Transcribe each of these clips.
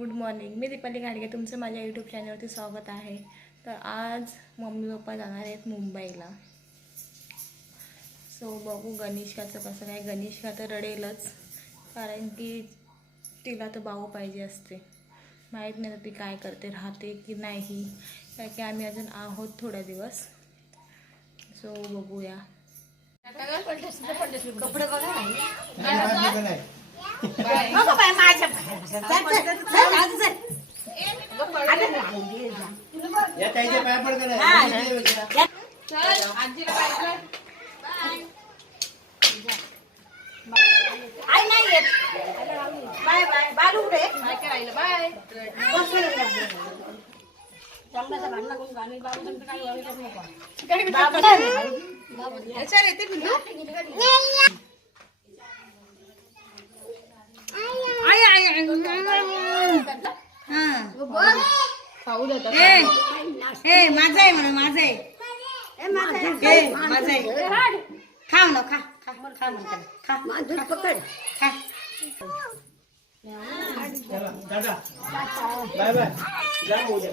Good morning. मी दीपाली गाडगे तुमचं माझ्या YouTube चॅनलवरती स्वागत आहे. तर आज मम्मी पप्पा जाणार आहेत मुंबईला. सो बघू गणेशकाचं कसं काय. गणेशका तर रडेलच कारण की तिला तर भाऊ पाहिजे असते. माहीत नाही आता ती काय करते राहते की नाही. कारण की आम्ही अजून आहोत थोड्या दिवस. सो बघूया. कपडे बघा. Nó phải mai xem. Xem xem. Xem xem. Anh làm gì vậy? Dạ tay cho ba bên cái này. À. Chơi, anh chị nó bay lên. Ai nay vậy? Bye bye, ba luôn đấy. Hai cái này là bye. Có cái này là Ba bên. Ba bên. Ba bên. बाय बालू कुठे हे माझं आहे म्हणून माझं आहे. हे माझं आहे. खा म्हणा खा खा खा म्हणता खा दूध पकड. खा. चला, टाटा. Bye bye. जा मग उद्या.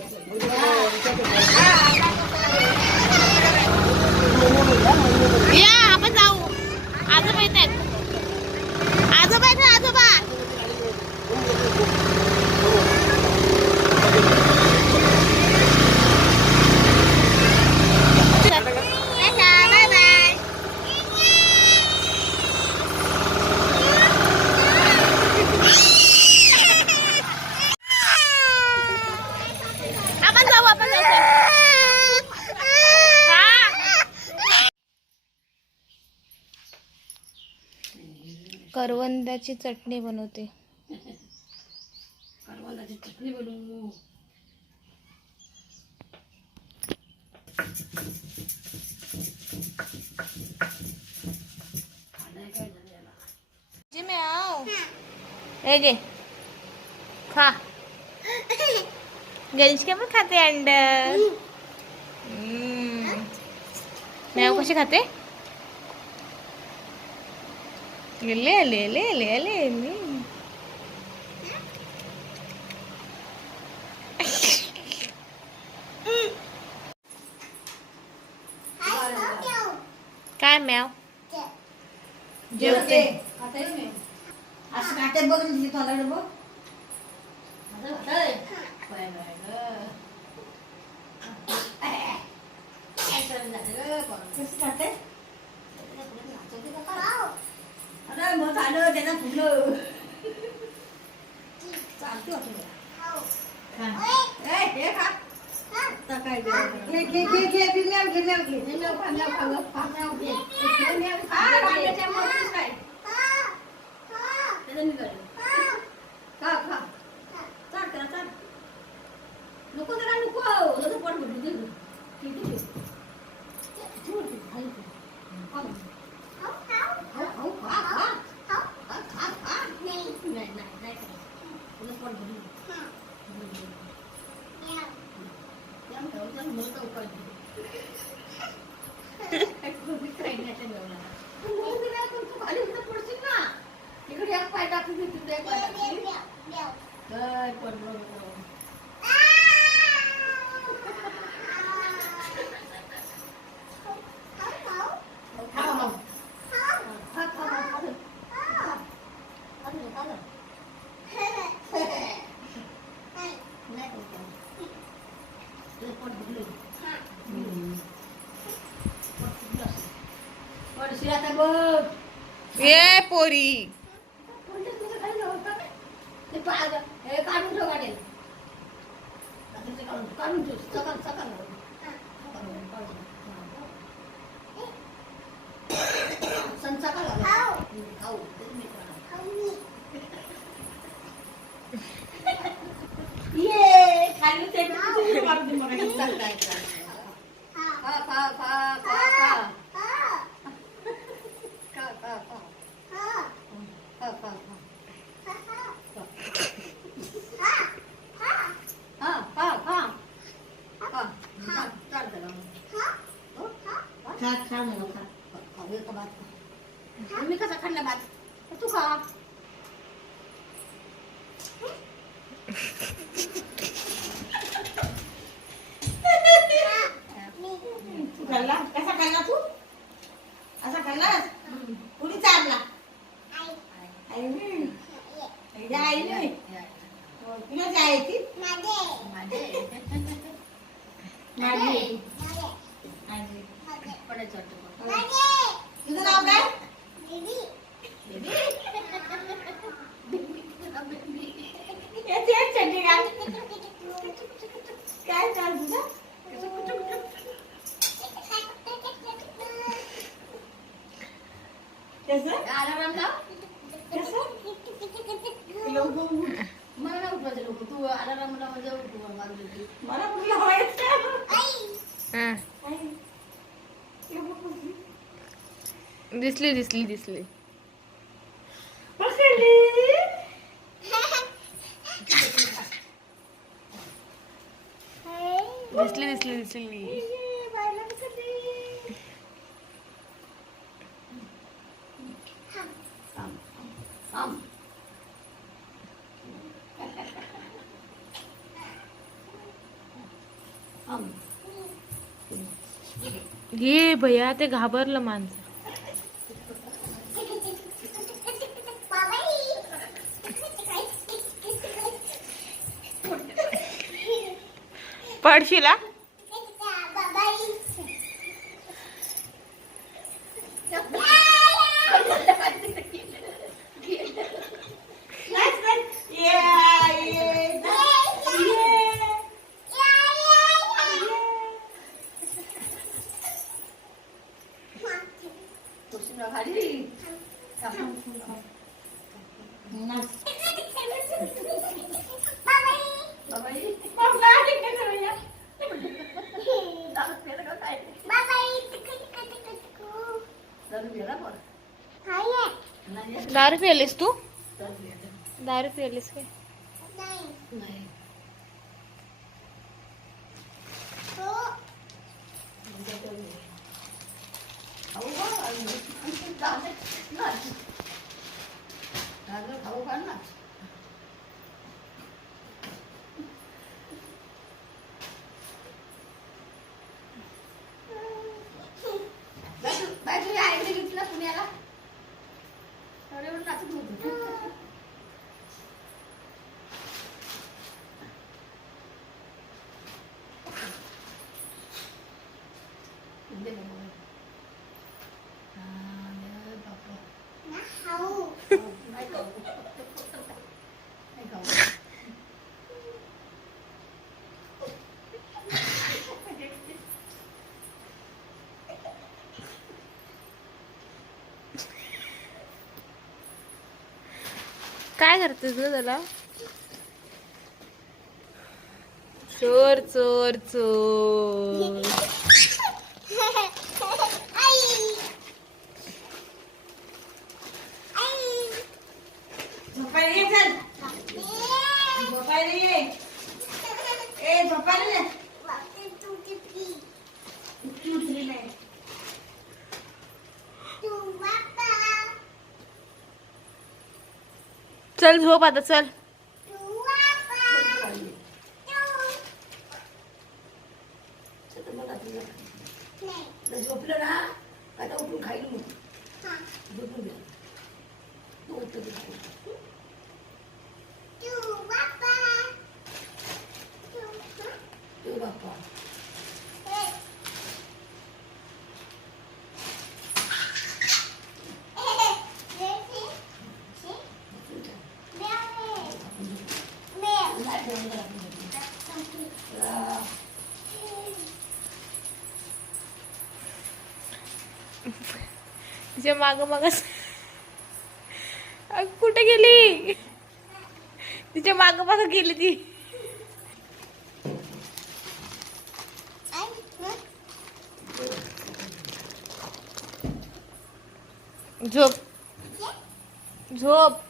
करवंदाची चटणी बनवते. जी मैं आओ ए गे. खा. गणेश के पण खाते अंडर मॅव कशी खाते? ले ले ले ले ले ले काय मॅव जेवते. असं काटे बघून दिली मला बघ. कसं खाते अरे मग झालं त्याला फुलं चालतो हे खा आता काय घे घे घे घे घे घे बिम्याव खा म्याव खा घे मोठीच काय त्याचं खा खा चाल त्याला चाल नको त्याला नको पोट भरून गं. ठीक आहे. ठेव ते, खाली ठेव. खा मग. खाऊ, खाऊ, खा, खा. खा, खा, खा. नाही, नाही, नाही करायचं. त्याचं पोट भरून दे. भरून दे. त्यामुळे ठेवलं, त्याला मला तर उपाय दे. कोणी काही नाही त्या जेवणाला. तू बोलू दे ना, तू- तू खाली उतर पडशील ना. इकडे एक पाय टाकून दे, तिकडे एक पाय टाकून दे. काय पडलं बरं. खा मग. खा, खा, खा, खा दे. खा. खा दे, खा दे. नाही खाऊ का? तुझं पोट भरलंय. हम्म. पोट भरलं असेल. पडशील आता बघ ये पोरी ते पा- हे काढून ठेव गाडीला. आता ते काढून काढून ठेव. सकाळ सकाळ लावून. सकाळ लावून, काढून ठेव. हा. सण सकाळ लावून. हम्म, खाऊ. खा, भात खा. कसा खाल्ला भात तू खा. तू खाल्ला? कसा खाल्ला तू? असा खाल्लास कुणी चारला आईने तुझ्या आईने कुणाची आई आहे ती माझी आहे ती. माझी. तुझं नाव काय याची एक चड्डी घाल. काय चाल तुझं मला नाही लोक तू अलाराम जाऊ मला हवायचं दिसली दिसली दिसली. दिसली ये, भैया ते घाबरलं माणसं. पडशीला दारू पिलीस तू. दारू पिलीस काय नाही. खाऊ का? आणि दारू खाऊ का नाच. बाई तू- बाई तुझ्या आईने घेतलं पुण्याला एवढं एवढं नाचत होतं. दे बाबा. हा, दे बाबा. नाही खाऊ. नाही खाऊ. काय करतेस ग त्याला? चोर चोर चोर. झोपायला ये चल. झोप आता चल. झोपलं ना? आता उठून खाईल मग झोपून दे तू उठतो तू खाईल. तू बाप्पा नाही ठेवलं तर आपण झोपू. आ, तुझ्या माग माग कुठे गेली? तिच्या माग माग गेली ती. झोप. झोप.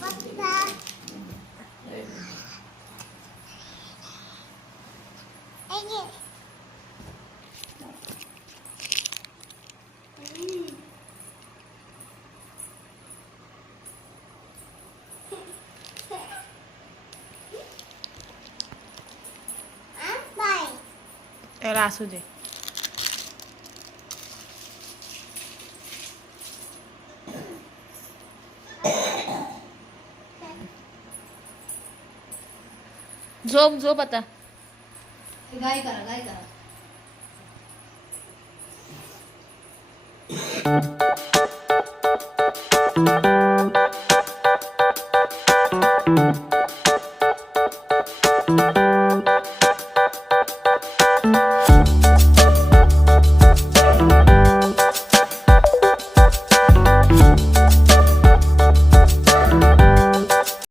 तू त्याला झोप झोप आता. गाय करा गाय करा.